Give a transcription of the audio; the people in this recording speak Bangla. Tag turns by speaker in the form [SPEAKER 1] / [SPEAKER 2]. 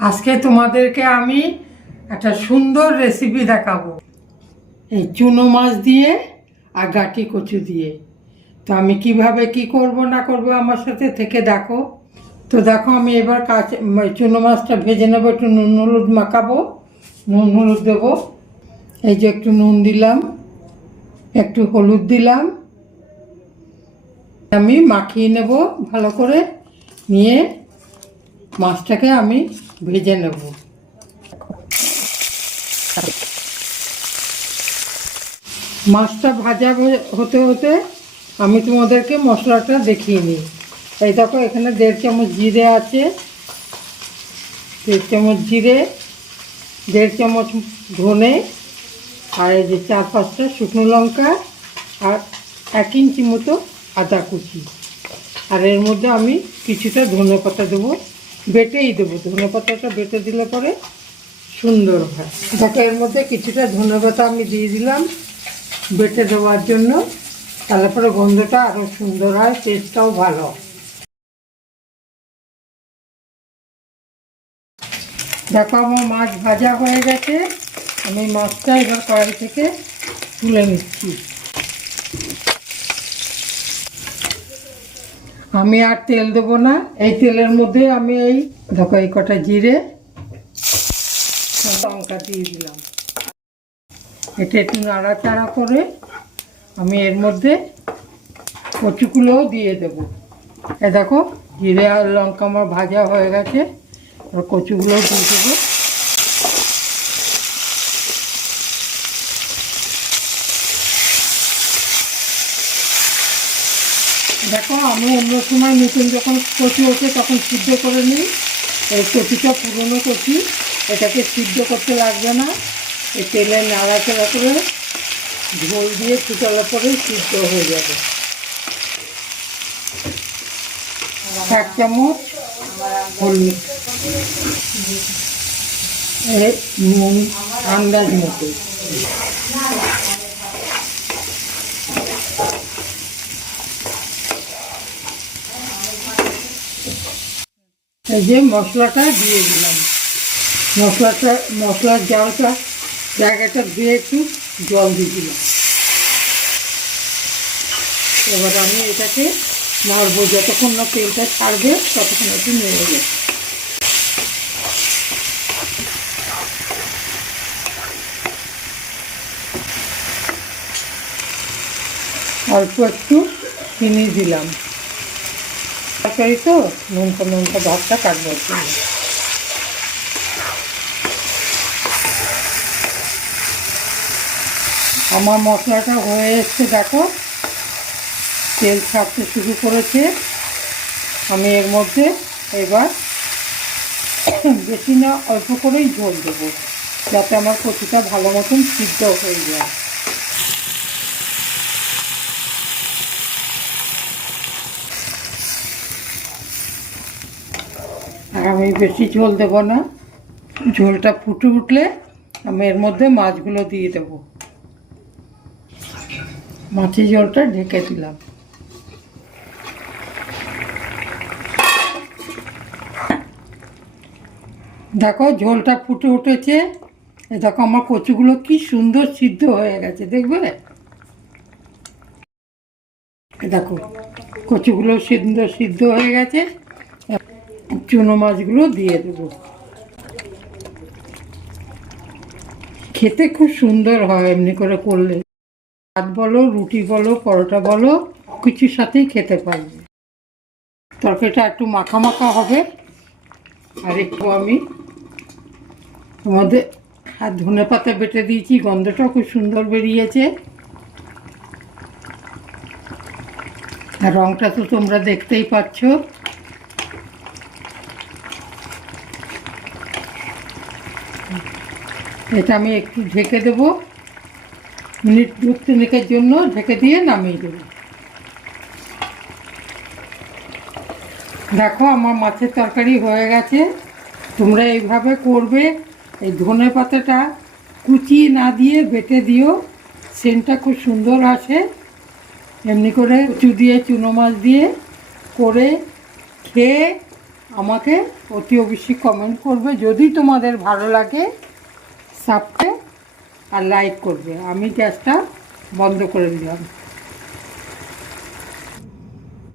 [SPEAKER 1] আজকে তোমাদেরকে আমি একটা সুন্দর রেসিপি দেখাবো। এই চুনো মাছ দিয়ে আর গাটি কচু দিয়ে। তো আমি কীভাবে কি করব না করব আমার সাথে থেকে দেখো। তো দেখো আমি এবার কাঁচ চুনো মাছটা ভেজে নেব, একটু নুন হলুদ মাখাবো। নুন হলুদ দেবো। এই যে একটু নুন দিলাম, একটু হলুদ দিলাম। আমি মাখিয়ে নেব ভালো করে, নিয়ে মাছটাকে আমি ভেজে নেব। মাছটা ভাজা হতে হতে আমি তোমাদেরকে মশলাটা দেখিয়ে নিই। এই দেখো, এখানে দেড় চামচ জিরে আছে। দেড় চামচ জিরে, দেড় চামচ ধনে, আর এই যে চার পাঁচটা শুকনো লঙ্কা, আর এক ইঞ্চি মতো আদা কুচি। আর এর মধ্যে আমি কিছুটা ধনে পাতা দেবো। বেটেই দেবো। ধনে পাতাটা বেটে দিলে পরে সুন্দর হয়। দেখো, এর মধ্যে কিছুটা ধনে পাতা আমি দিয়ে দিলাম বেটে দেওয়ার জন্য। তাহলে পরে গন্ধটা আরও সুন্দর হয় টেস্টটাও ভালো। দেখো, আমার মাছ ভাজা হয়ে গেছে। আমি মাছটা এবার কড়াই থেকে তুলে নিচ্ছি। আমি আর তেল দেবো না। এই তেলের মধ্যে আমি এই, দেখো এই কটা জিরে, লঙ্কা দিয়ে দিলাম। এটা একটু নাড়াচাড়া করে আমি এর মধ্যে কচুগুলোও দিয়ে দেবো। এ দেখো, জিরে আর লঙ্কা আমার ভাজা হয়ে গেছে আর কচুগুলোও দিয়ে দেবো। দেখো, আমি অন্য সময় নতুন যখন কচু ওঠে তখন সিদ্ধ করে নিই। এই কচুটা পুরনো কচু, এটাকে সিদ্ধ করতে লাগবে না। এই তেলে নাড়াচাড়া করে ঝোল দিয়ে ফুটালে পরে সিদ্ধ হয়ে যাবে। এক চামচ হলুদ নুন, আন্দাজ মতো। এই যে মশলাটা দিয়ে দিলাম। মশলাটা মশলার জালটা জায়গাটা দিয়ে একটু জল দিয়ে দিলাম। এবার আমি এটাকে নাড়বো, যতক্ষণ না তেলটা ছাড়বে, ততক্ষণ একটু নেড়ে দেবো অল্প একটু চিনি দিলাম। তরকারি তো, নুনটা নুনটা ভাতটা কাটবো আমার মশলাটা হয়ে এসছে, দেখো। তেল ছাড়তে শুরু করেছে। আমি এর মধ্যে এবার বেশি না, অল্প করেই ঝোল দেবো, যাতে আমার কচুটা ভালো মতন সিদ্ধ হয়ে যায়। আর আমি বেশি ঝোল দেব না। ঝোলটা ফুটে উঠলে আমি এর মধ্যে মাছগুলো দিয়ে দেব। মাছের ঝোলটা ঢেকে দিলাম। দেখো ঝোলটা ফুটে উঠেছে। এ দেখো আমার কচুগুলো কি সুন্দর সিদ্ধ হয়ে গেছে, দেখবে? দেখো, কচুগুলো সুন্দর সিদ্ধ হয়ে গেছে। চুনো মাছগুলো দিয়ে দেবো। খেতে খুব সুন্দর হয়, এমনি করে করলে। ভাত বলো, রুটি বলো, পরোটা বলো কিছুর সাথেই খেতে পারবে। তরকারিটা একটু মাখা মাখা হবে, আর একটু আমি তোমাদের আর ধনে পাতা বেটে দিয়েছি, গন্ধটাও খুব সুন্দর বেরিয়েছে। আর রঙটা তো তোমরা দেখতেই পাচ্ছ। এটা আমি একটু ঢেকে দেব। মিনিট দু তিনেকের জন্য ঢেকে দিয়ে নামিয়ে দেবো। দেখো, আমার মাছের তরকারি হয়ে গেছে। তোমরা এইভাবে করবে। এই ধনে পাতাটা কুচিয়ে না দিয়ে বেটে দিও। সেন্টটা খুব সুন্দর আসে। এমনি করে উঁচু দিয়ে চুনো মাছ দিয়ে করে খেয়ে আমাকে অতি অবশ্যই কমেন্ট করবে। যদি তোমাদের ভালো লাগে সাবস্ক্রাইব আর লাইক করবে। আমি গ্যাসটা বন্ধ করে দিলাম।